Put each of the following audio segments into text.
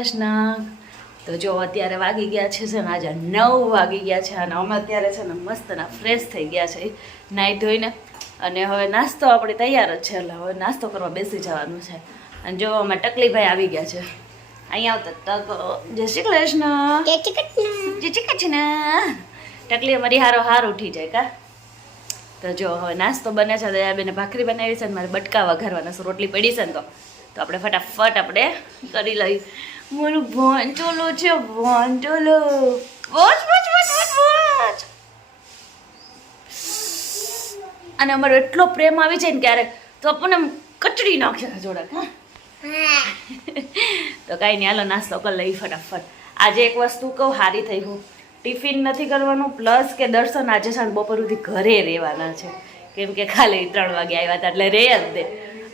કૃષ્ણ તો જો અત્યારે વાગી ગયા છે છે ને આજે નવ વાગી ગયા છે અને અમે અત્યારે છે ને મસ્તના ફ્રેશ થઈ ગયા છે. નાહી ધોઈને અને હવે નાસ્તો આપણે તૈયાર જ છે એટલે હવે નાસ્તો કરવા બેસી જવાનું છે. અને જો અમે ટકલીભાઈ આવી ગયા છે. અહીંયા આવતા તક જય શ્રી કૃષ્ણ. જય શ્રી કૃષ્ણ. ટકલી અમારી હારો હાર ઉઠી જાય કા? તો જો હવે નાસ્તો બને છે દયાબેને ભાખરી બનાવી છે ને મારે બટકા વઘારવાના છે રોટલી પડી છે ને તો. તો આપણે ફટાફટ આપણે કરી લઈ. મારું ભોંચોલો છે ભોંચોલો watch watch watch watch watch. અને અમારો એટલો પ્રેમ આવી જાય ને ક્યારેક, તો આપણને કચડી નાખ્યો જોડે, હા. તો કાંઈ નહીં, હાલો, નાસ્તો કર લઈ ફટાફટ. આજે એક વસ્તુ કહું સારી થઈ હું. ટિફિન નથી કરવાનું, પ્લસ કે દર્શન આજે સાંજ બપોર સુધી ઘરે રહેવાના છે. કેમ કે ખાલી ત્રણ વાગે આવ્યા હતા, એટલે રહે જ દે.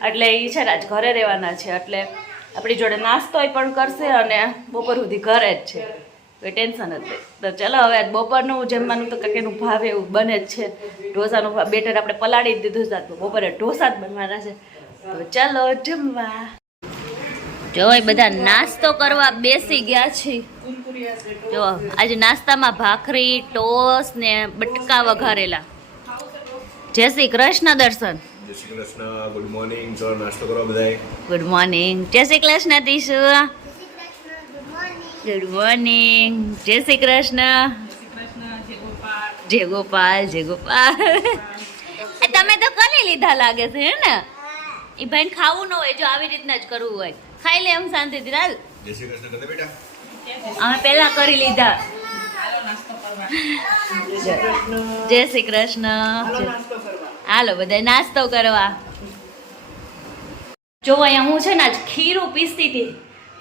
એટલે એ છે ને, આજ ઘરે રહેવાના છે, એટલે આપણી જોડે નાસ્તોય પણ કરશે અને બપોર સુધી ઘરે જ છે. કોઈ ટેન્શન જ નહીં. તો ચાલો હવે બપોરનું જમવાનું તો કંઈક એનું ભાવે એવું બને જ છે. ઢોસાનું બેટર આપણે પલાળી દીધું છે બપોરે ઢોસા જ બનવાના છે. તો ચાલો જમવા. જો બધા નાસ્તો કરવા બેસી ગયા છે. જો આજે નાસ્તામાં ભાખરી, ટોસ ને બટકા વઘારેલા. જય શ્રી કૃષ્ણ દર્શન. જય શ્રી કૃષ્ણ ગુડ મોર્નિંગ ચલો નાસ્તો કરો બધાય ગુડ મોર્નિંગ જય શ્રી કૃષ્ણ દીશુ ગુડ મોર્નિંગ જય શ્રી કૃષ્ણ. જય ગોપાલ જય ગોપાલ તમે તો કરી લીધા લાગે છે હે ને? એ ભાઈ ખાવું ન હોય જો આવી રીતના જ કરવું હોય. ખાઈ લે એમ શાંતિથી રાલ જય શ્રી કૃષ્ણ કદે બેટા. અમે પહેલા કરી લીધા. જય શ્રી કૃષ્ણ. હાલો બધા નાસ્તો કરવા. જો અહીંયા હું છે ને ખીરું પીસતી હતી,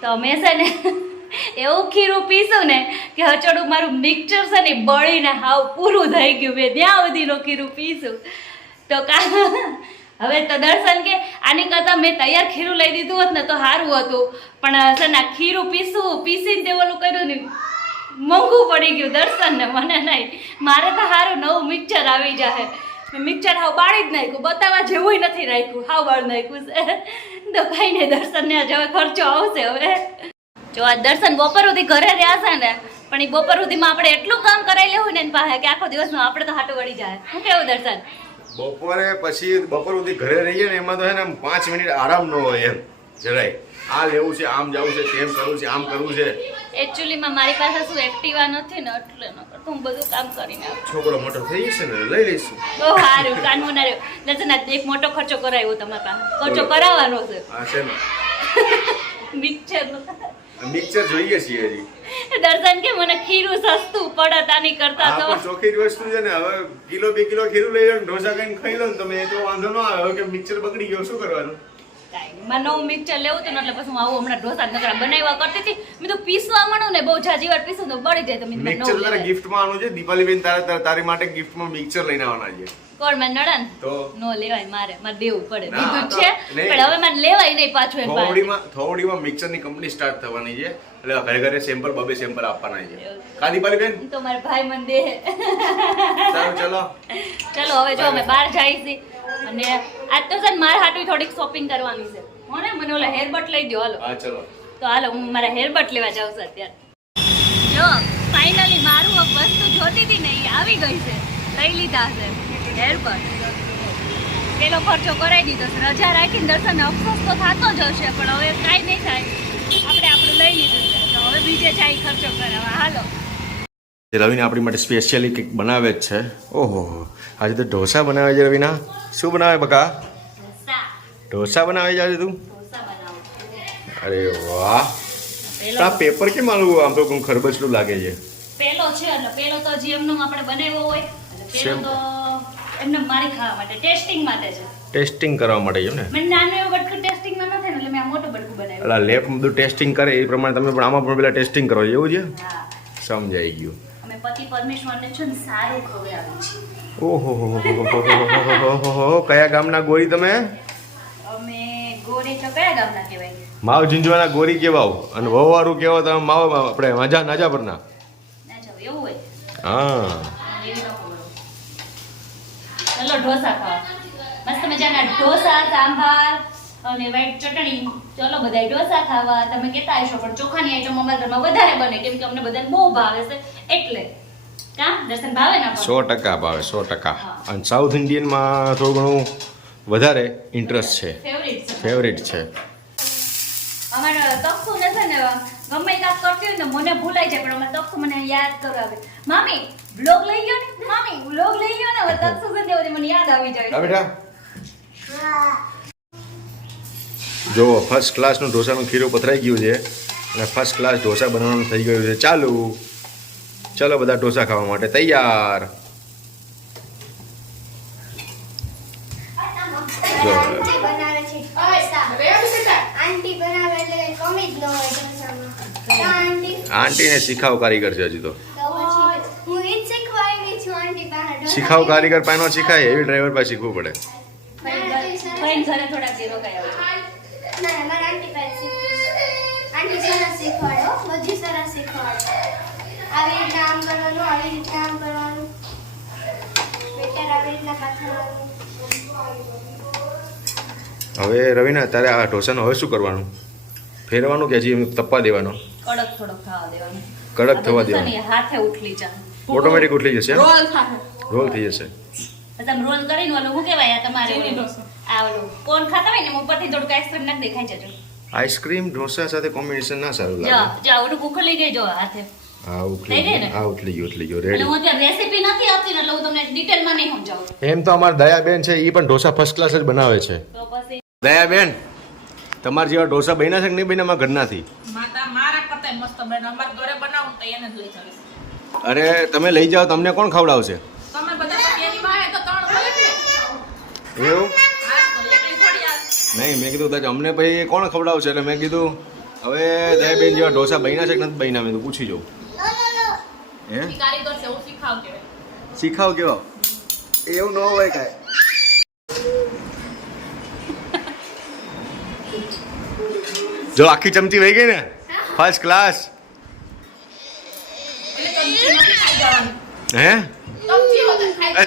તો મેં છે ને એવું ખીરું પીસું ને કે હચોડું મારું મિક્સચર છે ને બળીને હાવ પૂરું થઈ ગયું. મેં ત્યાં સુધીનું ખીરું પીસું. તો કા હવે તો દર્શન કે આની કરતાં મેં તૈયાર ખીરું લઈ દીધું હોત ને તો સારું હતું. પણ છે ને ખીરું પીસું, પીસીને દેવાનું કર્યું ને, મોંઘું પડી ગયું દર્શન ને મને નહીં. મારે તો સારું નવું મિક્સચર આવી જાય મેં મિક્સચર હાવ બાળી જ નાખ્યું બતાવવા જેવું નથી રાખ્યું હાવ બાળ નાખ્યું છે. તો કઈ નહીં દર્શનને આજે હવે ખર્ચો આવશે હવે. જો આ દર્શન બપોર સુધી ઘરે રહ્યા છે ને પણ એ બપોર સુધીમાં આપણે એટલું કામ કરાવી લેવું ને પાસે કે આખો દિવસમાં આપણે તો હાટો વળી જાય. શું કેવું દર્શન? બપોરે પછી બપોર સુધી ઘરે રહીએ ને એમાં તો હે ને પાંચ મિનિટ આરામ ન હોય એમ જરાય. આ લેવું છે આમ જવું છે તેમ કરવું છે આમ કરવું છે. એકચ્યુઅલીમાં મારી પાસે શું એક્ટિવા નથી ને એટલે ન હું બધું કામ કરી નાખું. છોકરો મોટો થઈ જશે ને લઈ લઈશું. બહુ સારું કાનમો ના રહ્યો. દર્શન એક મોટો ખર્ચો કરાવ્યો તમારા પાસે. ખર્ચો કરાવવાનો છે. હા છે ને. મિક્સર મિક્સર જોઈએ છીએ હજી. દર્શન કે મને ખીરું સસ્તું પડે તાની કરતા તો. ચોખ્ખી વસ્તુ છે ને હવે કિલો બે કિલો ખીરું લઈ લો ઢોસા કઈ ખાઈ લો ને તમે એ તો વાંધો ન આવે. કે મિક્સર બગડી ગયો શું કરવાનું. મારે નવું મિક્સર લેવું હતું ને એટલે પછી હું આવું હમણાં ઢોસા નકરા બનાવ્યા કરતી હતી. મેં તો પીસવા મળું ને બહુ જાજી વાર પીસું તો બળી જાય તો મેં મિક્સર તારે. ગિફ્ટમાં આનું છે દીપાલીબેન તારે તારે- તારી માટે ગિફ્ટમાં મિક્સર લઈને આવવાના છે. કોણ મને નડન નો લેવાય મારે મારે દેવું પડે. બીજું છે? પણ હવે મને લેવાય નહીં પાછું એમ થોડીમાં થોડીમાં મિક્સરની કંપની સ્ટાર્ટ થવાની છે. એટલે ઘરે ઘરે સેમ્પલ બબે સેમ્પલ આપવાના છે. એવું. કા દીપાલીબેન તો મારા ભાઈ મને દે. સારું ચલો. ચલો હવે જો અમે બહાર જઈએ અને આજ તો સર મારા હાટું થોડીક શોપિંગ કરવાની છે. મને ઓલા હેરબટ લઈ દો હાલો. હા ચલો. તો હાલો હું મારા હેરબટ લેવા જાઉં છું અત્યારે. જો ફાઇનલી મારું વસ્તુ જોતી હતી ને એ આવી ગઈ છે. લઈ લીધા છે. હેરબટ પેલો ખર્ચો કરાવી દીધો છે. રજા રાખીને દર્શન અફસોસ તો થતો જ હશે પણ હવે કાંઈ નહીં થાય. આપણે આપણું લઈ લીધું છે. તો હવે બીજે જાય ખર્ચો કરાવવા. હાલો. રવિને આપણી માટે સ્પેશિયલી કંઈક બનાવે જ છે. ઓહો આજે તો ઢોસા બનાવે છે રવિના. શું બનાવે બકા? ઢોસા. બનાવે છે આજે તું? અરે વાહ. આ પેપર કેમ આલું? આમ તો ખરબચડું લાગે છે. પેલો છે એટલે પેલો તો જે એમનો આપણે બનાવ્યો હોય પેલો તો એમને મારી ખાવા માટે ટેસ્ટિંગ માટે છે ટેસ્ટિંગ કરવા માટે છે ને મને નાનું એવું બટકું ટેસ્ટિંગમાં નથી ને એટલે મેં આ મોટો બટકું બનાવ્યું એટલે લેબમાં બધું ટેસ્ટિંગ કરે એ પ્રમાણે તમે પણ આમાં પણ પેલા ટેસ્ટિંગ કરો એવું છે સમજાઈ ગયું અમે પતિ પરમેશ્વરને છે ને સારું ખવડાવ્યું છે ઓહો કયા ગામના ગોરી તમે અમે ગોરી તો કયા ગામના કહેવાય માવ ઝીંઝવાના ગોરી કેવાવ અને વહવારું કેવો તમે માવ આપણે મજા નાજા પરના એવું હોય હા ચલો ઢોસા ખાવા. મસ્ત મજાના ઢોસા સાંભાર અને વ્હાઈટ ચટણી. ચલો બધાય ઢોસા ખાવા. તમે કહેતા હશો પણ ચોખાની આઈટમ અમારા ઘરમાં વધારે બને કેમ કે અમને બધાને બહુ ભાવે છે. એટલે કા? દર્શન ભાવે ના સો ટકા ભાવે સો ટકા. અને સાઉથ ઇન્ડિયનમાં થોડું ઘણું વધારે ઇન્ટરેસ્ટ છે. ફેવરિટ છે. ફેવરેટ છે. અમારા તપસુ ને છે ને ગમે કાક કરતી હોય ને મને ભૂલાઈ જાય પણ અમારે તપસુ મને યાદ કરાવે. મામી બ્લોગ લઈ ગયો ને? મામી બ્લોગ લઈ ગયો ને હવે તપસુ છે ને તે મને યાદ આવી જાય હા બેટા. જો ફર્સ્ટ ક્લાસનું ઢોસાનું ખીરું પથરાઈ ગયું છે અને ફર્સ્ટ ક્લાસ ઢોસા બનાવવાનું થઈ ગયું છે. ચાલુ ચલો બધા ઢોસા ખાવા માટે તૈયાર. આંટી ને છે ઢોસા. આંટી બનાવે એટલે કમી જ ન હોય ઢોસામાં. તો આંટી આંટીને શીખાવ કારીગર છે હજી તો તો પછી હું ઈ જ શીખવા આવી છું આંટી પાસે ઢોસા. શીખાવ કારીગર પાસે ન શીખાય એવી ડ્રાઈવર પાસે શીખવું પડે. હવે રવિના તારે આ ઢોસાનું હવે શું કરવાનું? ફેરવાનું કે હજી તપવા દેવાનો? કડક થોડો ખાવા દેવાનું. કડક થવા દેવાનો દેવાનું. હાથે ઉઠલી જાય ઓટોમેટિક ઉઠલી જશે રોલ થાય રોલ થઈ જશે. તમે રોલ કરીને ઓલું શું કહેવાય તમારે? આ ઓલું કોણ ખાતા હોય ને ઉપરથી થોડુંક આઈસ્ક્રીમ નાખ દેખાઈ જજો. આઈસ્ક્રીમ ઢોસા સાથે કોમ્બિનેશન ના સારું લાગે. જા ઓલું કુકર લઈ જજો હાથે. હા ઉઠલી થઈ ગઈ ને? ગયું. હા ઉઠલી ગયું ઉઠલી ગયું. રેડી હું અત્યારે રેસીપી નથી આપતી એટલે હું તમને ડિટેલમાં નહીં સમજાવું. એમ તો અમારા દયાબેન છે એ પણ ઢોસા ફર્સ્ટ ક્લાસ જ બનાવે છે. દયાબેન તમારા જેવા ઢોસા બન્યા છે કે નહીં બન્યા? અમારા ઘરનાથી. માતા મારા કરતા મસ્ત બને અમારે ઘરે બનાવું તો એને જ લઈ જાવીશ. અરે તમે લઈ જાઓ તમને કોણ ખવડાવશે તમે બધા પછી એની વાહે તો ત્રણ હોય જ ને એવું? નહીં મેં કીધું અમને ભાઈ કોણ ખવડાવશે? એટલે મેં કીધું હવે દયાબેન જેવા ઢોસા બન્યા છે કે નથી બન્યા? મેં તો પૂછી જોઉં. હે? શીખાવ કેવો? એવું ન હોય કાંઈ. જો આખી ચમચી વહી ગઈ ને? ફર્સ્ટ ક્લાસ હે?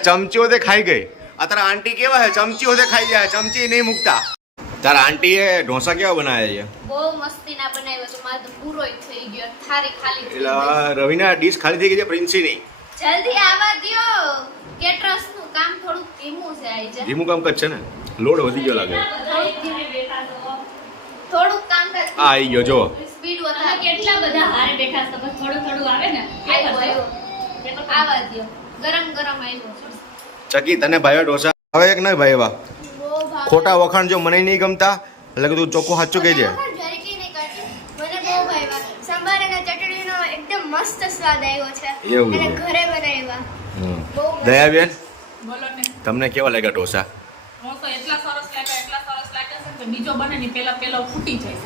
ચમચીઓ તે ખાઈ ગઈ. આ તારા આંટી કેવા છે? ચમચીઓ તે ખાઈ જાય ચમચી નહીં મૂકતા. તારા આંટીએ ઢોસા કેવા બનાવ્યા છે? બહુ મસ્તી ના બનાવ્યો છે. મારે તો પૂરો થઈ ગયો. થારી ખાલી એટલે રવિના ડીશ ખાલી થઈ ગઈ છે પ્રિન્સીની. જલ્દી આવા દ્યો. કેટરસનું કામ થોડું ધીમું છે આઈ જા. ધીમું કામ છે ને? લોડ વધી ગયો લાગે. થોડું કામ કર. આ આવી ગયો જો સ્પીડ વધારે. કેટલા બધા હારે બેઠા છે? બસ થોડું થોડું આવે ને? આવ્યો આવ્યો એ તો ગરમ ગરમ આવ્યો ચકી તને ભાઈઓ ઢોસા હવે એક નહીં ભાઈ એવા. ખોટા વખાણ જો મને નહીં ગમતા એટલે કે તું ચોખ્ખું સાચું કહેજે. દયાબેન? તમને કેવા લાગ્યા ઢોસા હું તો એટલા સરસ લાગ્યા એટલા સરસ લાગ્યા છે કે બીજો બને ને પેલા પેલો ફૂટી જાય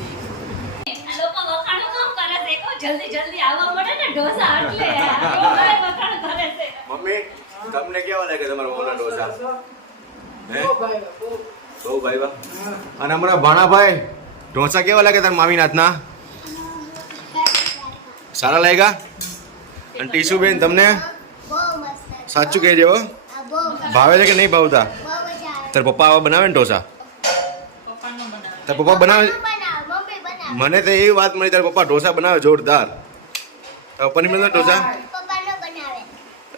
છે. લોકો વખાણ કેમ કરે છે જલ્દી જલ્દી આવવા મળે ને ઢોસા એટલે. વખાણ કરે છે. મમ્મી તમને કેવા લાગે તમારા મોના ડોસા હે? બહુ ભાઈ બા અને અમારા ભાણાભાઈ ઢોસા કેવા લાગે તારા મામીનાથના? સારા લાગ્યા? અને ટીસુબેન તમને? સાચું કહેજે હો. આ બહુ મસ્ત. ભાવે છે કે નહીં ભાવતા? બહુ મજા આવે તારા પપ્પા આવા બનાવે ને ઢોસા? પપ્પા નો બનાવે. તારા પપ્પા બનાવે? બનાવ મમ્મી બનાવ. મને તો એવી વાત મળી તારા પપ્પા ઢોસા બનાવે જોરદાર. તારા પપ્પા નહીં ઢોસા?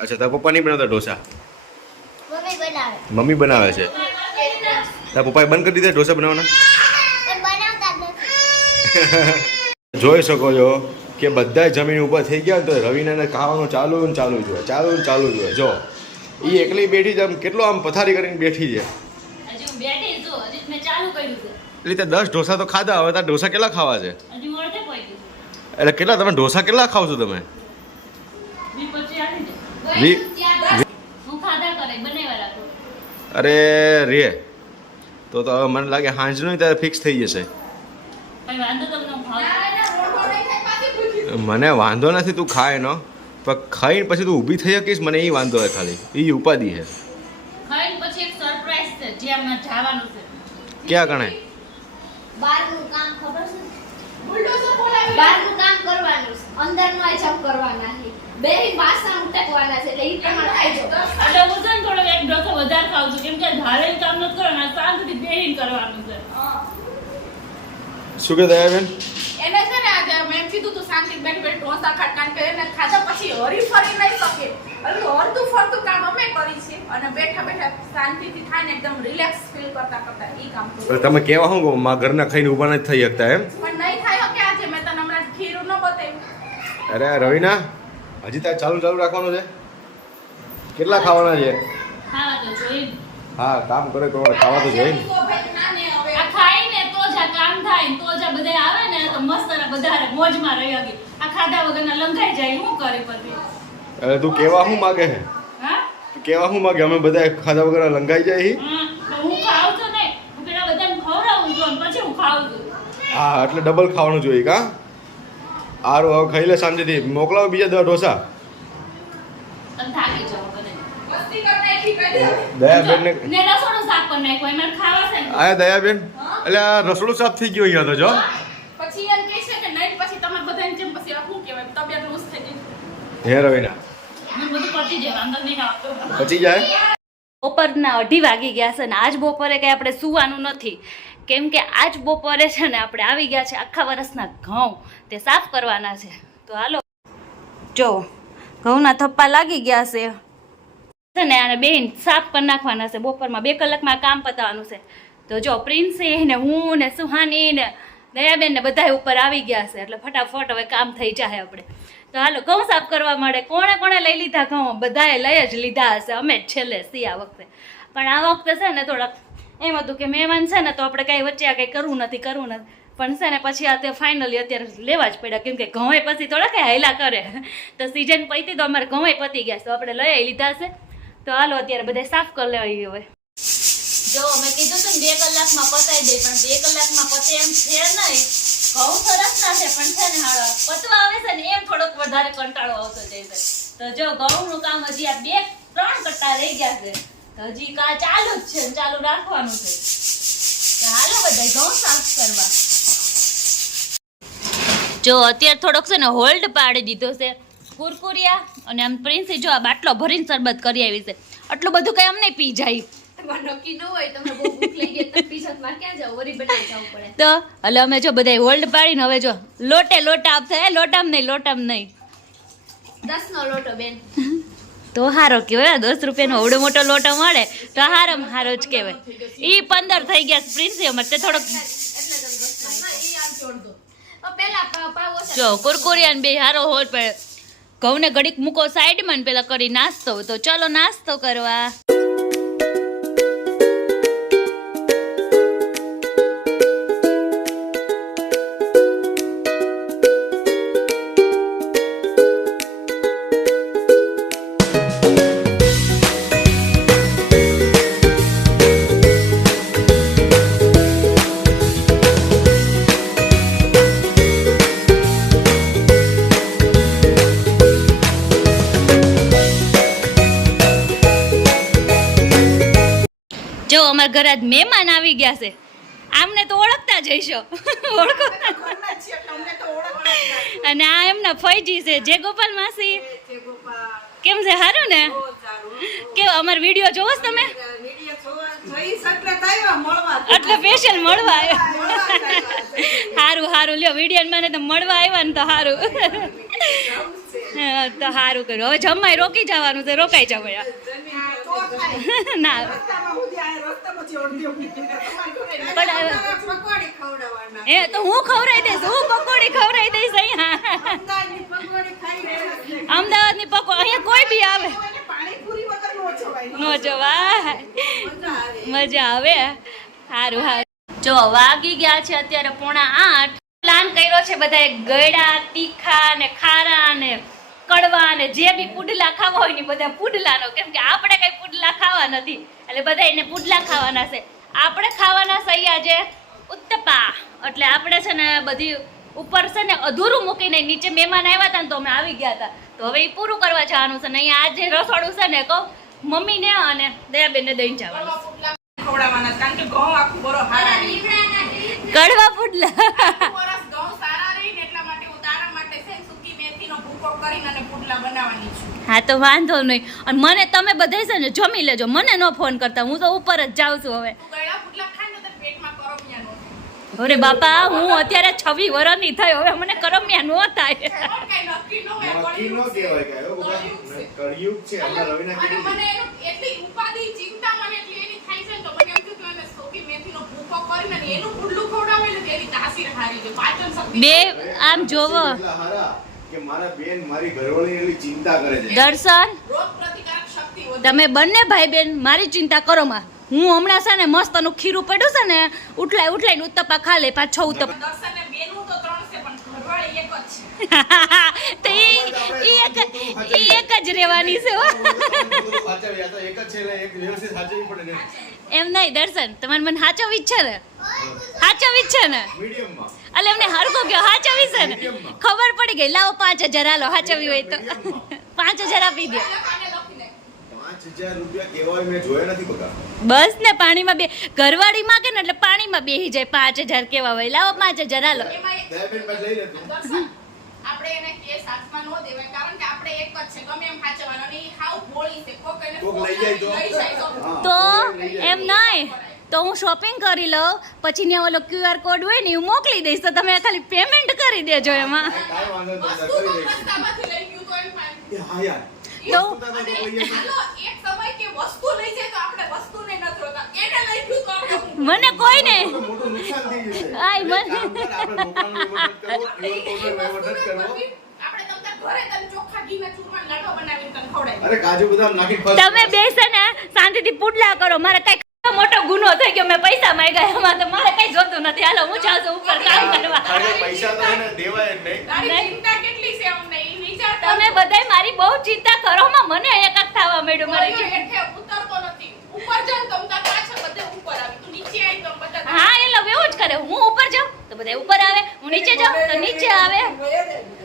અચ્છા તારા પપ્પા નહીં બનાવતા ઢોસા? મમ્મી બનાવે. છે? તારા પપ્પાએ બંધ કરી દીધા ઢોસા બનાવવાના? જોઈ શકો છો કે બધા જમીન ઉપર થઈ ગયા તો રવિનાને ખાવાનું ચાલુ ને ચાલુ જોઈએ ચાલુ ને ચાલુ જોઈએ જો એ એકલી બેઠી છે આમ કેટલો આમ પથારી કરીને બેઠી છે? હજી હું બેઠી છું હજી મેં ચાલુ કર્યું છે. એટલે તે દસ ઢોસા તો ખાધા હવે તાર ઢોસા કેટલા ખાવા છું. એટલે કેટલા તમે ઢોસા કેટલા ખાવ છો તમે વી પછી આવી જાય વી હું ખાધા કરે બનાવ્યા રાખો અરે રે તો તો હવે મને લાગે હાંજનું ત્યારે ફિક્સ થઈ જશે. મને વાંધો નથી તું ખાય એનો. પણ ખાઈને પછી તું ઊભી થઈ શકીશ મને એ વાંધો હોય ખાલી. એ ઉપાધિ છે ખાઈને પછી એક સરપ્રાઈઝ છે જ્યાં અમે જવાનું છે. ક્યાં ગણે? બહારનું કામ ખબર છે? બહારનું કામ કરવાનું છે. અંદરનો કરવાના. છે બેરી વાસણ ઉટકવાના છે એટલે ઈ પ્રમાણે ખાઈ એટલે હું છે ને થોડોક એક ડોસો વધારે ખાવ છું. કેમ કે ધારે કામ નથી કરવાનું શાંતિથી બેહીને કરવાનું છે. શું કે દયાબેન એને છે ને આજે મેં કીધું તું શાંતિ બેઠ બેઠ ઢોસા ખાટ કારણ કે એને ખાધા પછી હરી ફરી નહીં શકે. એટલે હરતું ફરતું કામ અમે કરી છે અને બેઠા બેઠા શાંતિથી થાય ને એકદમ રિલેક્સ ફીલ કરતા કરતા ઈ કામ તમે કેવા શું કહો માં ઘરના ખાઈને ઊભા નથી થઈ શકતા એમ? પણ નહીં થાય કે આજે મેં તને હમણાં ખીરું ન બતાવ્યું. અરે રવિના હજી ત્યાં ચાલુ ચાલુ રાખવાનું છે? કેટલા ખાવાના છે? હા કામ કરે તો ખાવા તો જોઈએ ને. તો લંઘાઈ કેવા શું માગે? છે તું કેવા શું માગે? અમે બધા ખાધા વગર લંગાઈ જાય હા? એટલે ડબલ ખાવાનું જોઈએ કા? હારું હવે ખાઈ લે શાંતિથી. મોકલાવો બીજા દસ ઢોસા. દયાબેન? દયાબેન એટલે રસોડું સાફ થઈ ગયું અહીંયા તો જો. પછી એમ કહે છે કે નહીં પછી તમારે બધાને જેમ પછી આ શું કહેવાય તબિયત લૂઝ થઈ ગઈ. હે રવિના. પચી જાય? બપોરના અઢી વાગી ગયા છે ને આજ બપોરે કંઈ આપણે સુવાનું નથી. કેમ કે આજ બપોરે છે ને આપણે આવી ગયા છે આખા વર્ષના ઘઉં. તે સાફ કરવાના છે. તો હાલો. જો, ઘઉંના થપ્પા લાગી ગયા છે. છે ને, આને બેન સાફ કરી નાખવાના છે. બપોરમાં બે કલાકમાં કામ પતાવવાનું છે. તો જો, પ્રિન્સી ને હું ને સુહાની ને દયાબેન ને બધા ઉપર આવી ગયા છે. એટલે ફટાફટ હવે કામ થઈ જાય આપણે. તો હાલો, ઘઉં સાફ કરવા મળે કોણે કોણે લઈ લીધા ઘઉં? બધાએ લઈ જ લીધા હશે. અમે જ છેલ્લે સી આ વખતે. પણ આ વખતે છે ને થોડાક એમ હતું કે મહેમાન છે ને, તો આપણે કાંઈ વચ્ચે આ કંઈ કરવું નથી કરવું નથી. પણ છે ને પછી આ તે ફાઇનલી અત્યારે લેવા જ પડ્યા, કેમ કે ઘઉં પછી થોડા કંઈ હાયલા કરે. તો સિઝન પતી તો અમારે ઘઉં પતી ગયા તો આપણે લઈ લીધા છે. તો હાલો અત્યારે બધા સાફ કરી લેવાય હવે. જો, મેં કીધું હતું ને બે કલાકમાં પતાવી દે, પણ બે કલાકમાં પતે એમ છે નહીં. ઘઉં સરસ છે, પણ છે ને હાલો, પતવા આવે છે ને એમ થોડોક વધારે કંટાળો આવતો જાય તો જો, ઘઉંનું કામ હજી આ બે ત્રણ કટ્ટા રહી ગયા છે. હજી કા ચાલુ જ છે ચાલુ રાખવાનું છે. હાલો બધા ઘઉં સાફ કરવા. જો અત્યારે થોડોક છે ને હોલ્ડ પાડી દીધો છે. કુરકુરિયા અને આમ પ્રિન્સી જો આ બાટલો ભરીને શરબત કરી આવી છે. આટલું બધું કઈ અમને પી જાય. તો એટલે અમે જો બધા હોલ્ડ પાડીને હવે જો લોટે લોટા આપશે. હે લોટામ નહીં લોટામ નહીં. દસ નો લોટો બેન. તો હારો કહેવાય દસ રૂપિયાનો અવડો મોટો લોટો મળે તો હારામ હારો જ કહેવાય. એ પંદર થઈ ગયા પ્રિન્સી અમારે તે થોડોક જો, કુરકુરિયાન બે હારો હોલ પડે ઘઉંને ઘડીક મૂકો સાઈડમાં પેલા કરી નાસ્તો. તો ચલો નાસ્તો કરવા. ઘરે આજ મહેમાન આવી ગયા છે. આમને તો ઓળખતા જ હશો. ઓળખો. અને આ એમના ફૈજી છે. જે ગોપાલ માસી. કેમ છે? સારું ને કેવો અમારો વીડિયો જોવો છો તમે? એટલે સ્પેશિયલ મળવા આવ્યો. સારું સારું લ્યો વીડિયો મને તો મળવા આવ્યા ને તો સારું તો સારું કર્યું. હવે જમવાય રોકી જવાનું છે રોકાઈ જવાય. ના. એ તો હું ખવડાવી દઈશ હું પકોડી ખવડાવી દઈશ અહીંયા. અમદાવાદની પકો અહીંયા કોઈ બી આવે. નો જવાય. મજા આવે. સારું સારું જો વાગી ગયા છે અત્યારે પોણા આઠ. પ્લાન કર્યો છે બધાએ ગળા તીખા ને ખારા ને કડવા અને જે બી પુડલા ખાવા હોય ને બધા પુડલાનો. કેમ કે આપણે કઈ પુડલા ખાવા નથી. એટલે બધા એને પુડલા ખાવાના છે. આપણે ખાવાના છે આજે ઉત્તપા. એટલે આપણે છે ને બધી ઉપર છે ને અધૂરું મૂકીને નીચે મહેમાન આવ્યા હતા ને તો અમે આવી ગયા હતા. તો હવે એ પૂરું કરવા જવાનું છે ને અહીંયા આજે રસોડું છે ને કહું મમ્મીને અને દયાબેનને દઈને જવાનું ખવડાવવાના કારણ કે ઘઉં આખું બરો કડવા પુડલા આખું વરસ ઘઉં સારા રહી ને એટલા માટે હું તારા માટે છે ને સૂકી મેથીનો કરીને અને પુડલા બનાવવાની છું. હા તો વાંધો નહીં. અને મને તમે બધા છે ને જમી લેજો. મને ન ફોન કરતા. હું તો ઉપર જ જાઉં છું હવે. અરે બાપા હું અત્યારે છવ્વી વર્ષની થઈ. હવે મને કરમિયા નો થાય. થાય થયું બે આમ જોવો. કે મારા બેન મારી ઘરવાળી એટલી ચિંતા કરે છે દર્શન રોગ પ્રતિકારક શક્તિ વધે તમે બંને ભાઈ બેન મારી ચિંતા કરો માં હું હમણાં છે ને મસ્તનું ખીરું પડ્યું છે ને ઉઠલાય ઉઠલાય ઉત્તપા ખા લે પાંચ છ ઉત્તપા દર્શનને બેનું તો ત્રણ છે પણ ઘરવાળી એક જ છે તો ઈ ઈ એક ઈ એક જ રહેવાની છે એક જ છે એટલે એક વ્યવસ્થિત સાચવવી પડે ને એમ નહીં દર્શન. તમારે મને સાચો છે ને? સાચો છે ને? એટલે એમને હરકો ગયો સાચવી છે ને? ખબર પડી ગઈ લાવો પાંચ હજાર હાલો હાચવી હોય તો. પાંચ હજાર આપી દો. મેં બસ ને પાણીમાં બે ઘરવાળી માગે ને એટલે પાણીમાં બેહી જાય. પાંચ હજાર કેવા હોય. લાવો પાંચ હજાર હાલો. આપણે એને કેસ હાથમાં ન દેવાય કારણ કે આપણે એક જ છે ગમે એમ ખાચવાનું ને હાવ ભોળી છે કોક એને કોક લઈ જાય તો? લઈ જાય તો એમ નહીં તો હું શોપિંગ કરી લઉં પછી ને ઓલો ક્યુઆર કોડ હોય ને હું મોકલી દઈશ તો તમે ખાલી પેમેન્ટ કરી દેજો એમાં નહીં તો દઈશું. રસ્તામાંથી લઈ ગયું તો એમ fine. એ હા યાર તો વસ્તુ તારે તો લઈ જશે. હાલો, એક સમય કે વસ્તુ લઈ જાય તો આપણે વસ્તુને નથી રોકતા. એને લઈ ગયું તો આપણે મને કોઈ ને જશે આપણે કરવો, તમ તાર ઘરે તને ચોખ્ખા ઘીના ચૂરમાના લાડવા બનાવીને તને ખવડાવી. અરે કાજુ બદામ નાખી તમે બેસે ને શાંતિથી પુડલા કરો. મારે કઈ મોટો ગુનો થઈ ગયો મેં પૈસા માંગ્યા એમાં તો મારે કઈ જોતું નથી. હાલો હું જાઉં છું ઉપર કામ કરવા. પૈસા તો એને દેવાય નહીં. તારી ચિંતા કેટલી છે અમને? ઈ વિચાર તમે બધાય મારી બહુ ચિંતા કરો માં મને એક જ થવા માંડ્યું મારી ઉતરતો નથી. ઉપર જાઉં ને પાછળ બધે ઉપર આવી. તું નીચે આવી તો બધા હા એ લવ એવું જ કરે. હું ઉપર જાઉં? તો બધા ઉપર આવે. હું નીચે જાઉં? તો નીચે આવે.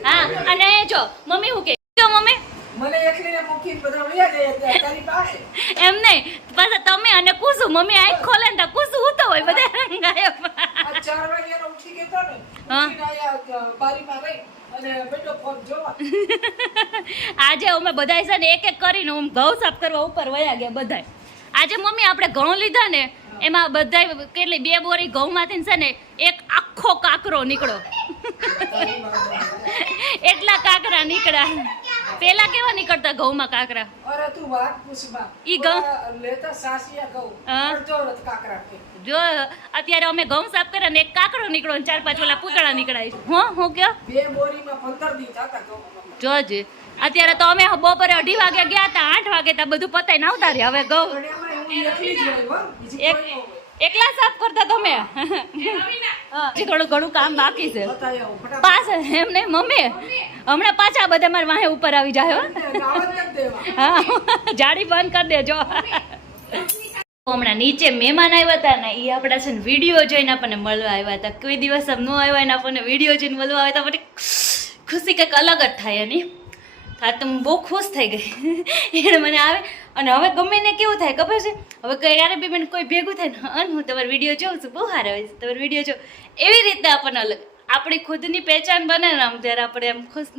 હા અને જો મમ્મી હું કે જો મમ્મી. મને એકલીને મૂકીને બધા વયા જાય એટલે તારી પાસે. એમ નહીં. પાછા તમે અને કુસુ મમ્મી આંખ ખોલે ને તો કુસુ ઉતો હોય બધા ગાયબ. આ ચાર વાગ્યાનો ઉઠી ગયો તો ને બારીમાં રહી અને બેઠો ફોન જોવા. આજે અમે બધાય છે ને એક એક કરીને હું ઘઉં સાફ કરવા ઉપર વયા ગયા બધાય. આજે મમ્મી આપણે ઘઉં લીધા ને એમાં બધાય કેટલી બે બોરી ઘઉંમાંથી છે ને એક આખો કાકરો નીકળો એટલા કાકરા નીકળ્યા. પેલા કેવા નીકળતા ઘઉંમાં કાકરા? અરે તું વાત પૂછમાં ઈ ગા- લેતા સાસિયા અડધો કાકરા જો અત્યારે અમે ઘઉં સાફ કર્યા ને એક કાકરો નીકળ્યો ને ચાર પાંચ ઓલા પૂતળા નીકળાય હું હું કયો? બે બોરીમાં પંદર દી થતા કહું જોજે અત્યારે તો અમે બપોરે અઢી વાગે ગયા હતા આઠ વાગે ત્યાં બધું પતાઈને આવતા રહ્યા. હવે ઘઉં એકલી સાફ કરતા તમે? હજી થોડું ઘણું કામ બાકી છે. પાસ એમ નહીં મમ્મી. હમણાં પાછા બધા મારા વાહે ઉપર આવી જાય હો. જાડી બંધ કરી દેજો. હમણાં નીચે મહેમાન આવ્યા હતા ને એ આપણા છે ને વીડિયો જોઈને આપણને મળવા આવ્યા હતા. કોઈ દિવસ ન આવ્યા ને આપણને વીડિયો જોઈને મળવા આવ્યા હતા પછી ખુશી કંઈક અલગ જ થાય એની. હા તો હું બહુ ખુશ થઈ ગઈ. એને મને આવે અને હવે ગમે ને કેવું થાય ખબર છે? હવે ક્યારે બી મને કોઈ ભેગું થાય ને અન હું તમારો વીડિયો જોઉં છું બહુ સારા હોય છે તમારો વીડિયો જો એવી રીતે આપણને અલગ આપણી ખુદની પહેચાન બને ને આમ ત્યારે આપણે એમ ખુશ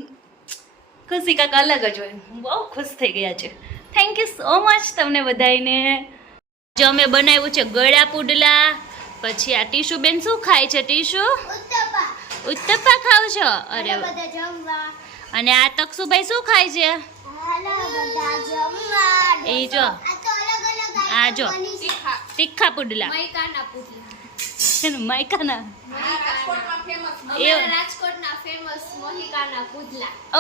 ખુશી કાંક અલગ જ હોય. હું બહુ ખુશ થઈ ગયા છે થેન્ક યુ સો મચ તમને બધાને જો અમે બનાવ્યું છે ગળા પુડલા પછી આ ટીશુ બેન શું ખાય છે ટીશુ ઉત્તપા. ઉત્તપા ખાવ છો? અરે બધા જમવા. અને આ તક્ષુભાઈ શું ખાય છે? હાલો બધા જમવા એ જો. આ તો અલગ અલગ આ જો. તીખા. તીખા પુડલા. મૈકાના પુડલા. માયકાના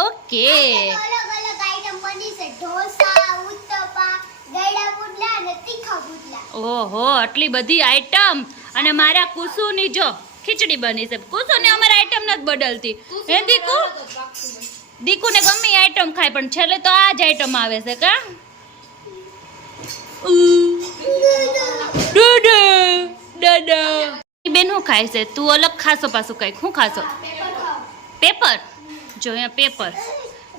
ઓકે. અલગ અલગ આઈટમ બની છે. ઢોસા ઉત્તપા ગળા પુડલા અને તીખા પુડલા. ઓહો આટલી બધી આઈટમ. અને મારા કુસુની જો ખીચડી બની છે. કુસુને અમારા આઈટમ નથી બદલતી. હે દીકુ દીકુને ગમે આઈટમ ખાય, પણ છેલ્લે તો આ જ આઈટમ આવે છે, કા? બેન શું ખાય છે, તું અલગ ખાશો પાછું કંઈક. શું ખાશો? પેપર. જો અહીંયા પેપર.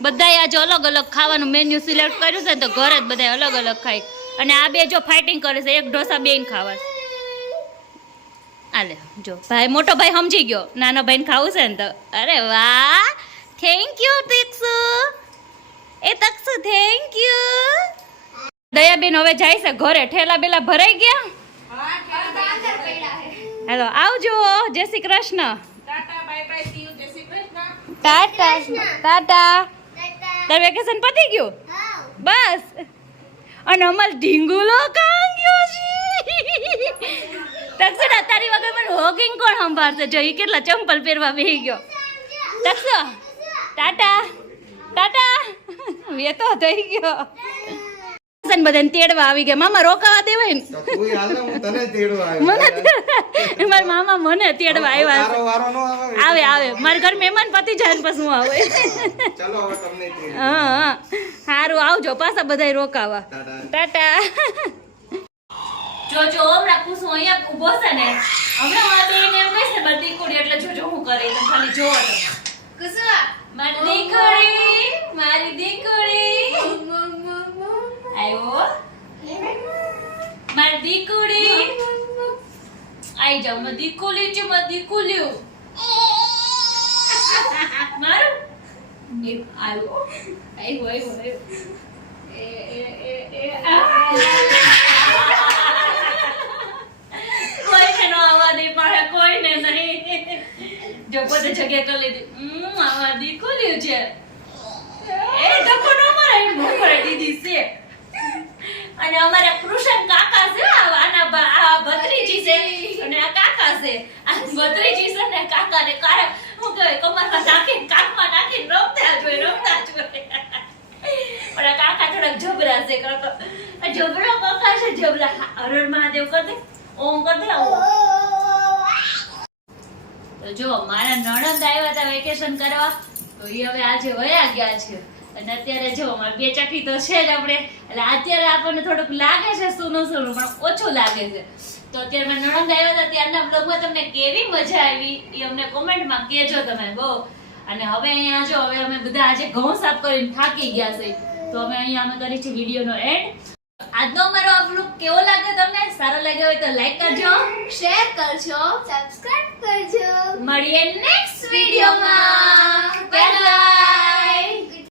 બધાએ આજે અલગ અલગ ખાવાનું મેન્યુ સિલેક્ટ કર્યું છે તો ઘરે જ બધા અલગ અલગ ખાય. અને આ બે જો ફાઇટિંગ કરે છે, એક ઢોસા બેન ખાવા. આલે, જો. ભાઈ, મોટો ભાઈ સમજી ગયો. નાનો ભાઈને ખાવું છે ને તો, અરે વાહ! થેન્ક યુ તક્ષુ એ તક્ષુ થેન્ક યુ દયાબેન હવે જાય છે ઘરે. ઠેલા બેલા ભરાઈ ગયા? હેલો આવજો. જય શ્રી કૃષ્ણ. ટાટા ટાટા તાર વેકેશન પતી ગયું? બસ. અને અમાર ઢીંગુલો કાં ગયો છે. તારી વગર મને હોગિંગ કોણ સંભાળશે? જો એ કેટલા ચંપલ પહેરવા બેહી ગયો. તક્ષો ટાટા. ટાટા. વેતો થઈ ગયો. સન બધાને તેડવા આવી ગયા. મામા રોકાવા દેવાય ને. ને હું તને તેડવા મને મારા મામા મને તેડવા આવ્યા છે વારો ન આવે. આવે આવે. મારા ઘર મહેમાન પતિ જાય ને પછી હું આવે. ચાલો હવે હા હા. સારું આવજો. પાછા બધાય રોકાવા. ટાટા. ટાટા. જો જો હમણાં કુસુમ અહીંયા ઊભો છે ને. હમણાં મારા બેન એમ કહીશ ને મારી એટલે જોજો હું કરે ખાલી જોવો તો કુસુમા મારી દીકરી મારી દીકરી. આવ્યો મારી દીકરી. આઈ જાવ મારી દીકુલી છે દીકુલ્યું મારું? આવ્યો આવ્યો આવ્યો એ એ કોઈને નહીં. જો પોતે જગ્યા કરી લીધી. હમ આવા દીકુલ્યું છે. એ ધક્કો ન મારે, એમ ભૂખડે દીધી છે. અને અમારા કૃષ્ણ કાકા છે આના આ ભત્રીજી છે. અને આ કાકા છે. આ ભત્રીજી છે ને કાકા ને કારે હું કહેવાય, કમરમાં નાખીને કાકમાં નાખીને રમતા હોય, રમતા જ હોય. પણ કાકા થોડાક જબરા છે કરતો જબરા કાકા છે, જબરા. હરણ મહાદેવ કર ઓમ કર ઓમ. તો જો, મારા નણંદ આવ્યા હતા વેકેશન કરવા, તો એ હવે આજે વયા ગયા છે. અને અત્યારે જો, અમારે બે ચાકી તો છે જ આપણે. એટલે અત્યારે આપણને થોડુંક લાગે છે સૂનું સૂનું, પણ ઓછું લાગે છે. તો અત્યારે મારા નણંદ આવ્યા હતા, ત્યારના બ્લોગમાં તમને કેવી મજા આવી એ અમને કોમેન્ટમાં કહેજો તમે બહુ. અને હવે અહીંયા જો, હવે અમે બધા આજે ઘઉં સાફ કરીને થાકી ગયા છે. તો અમે અહીંયા અમે કરી છે વિડીયોનો એન્ડ આજનો અમારો આ બ્લોગ કેવો લાગે તમને? સારો લાગ્યો હોય તો લાઈક કરજો શેર કરજો સબસ્ક્રાઇબ કરજો. મળીએ નેક્સ્ટ વિડીયોમાં બાય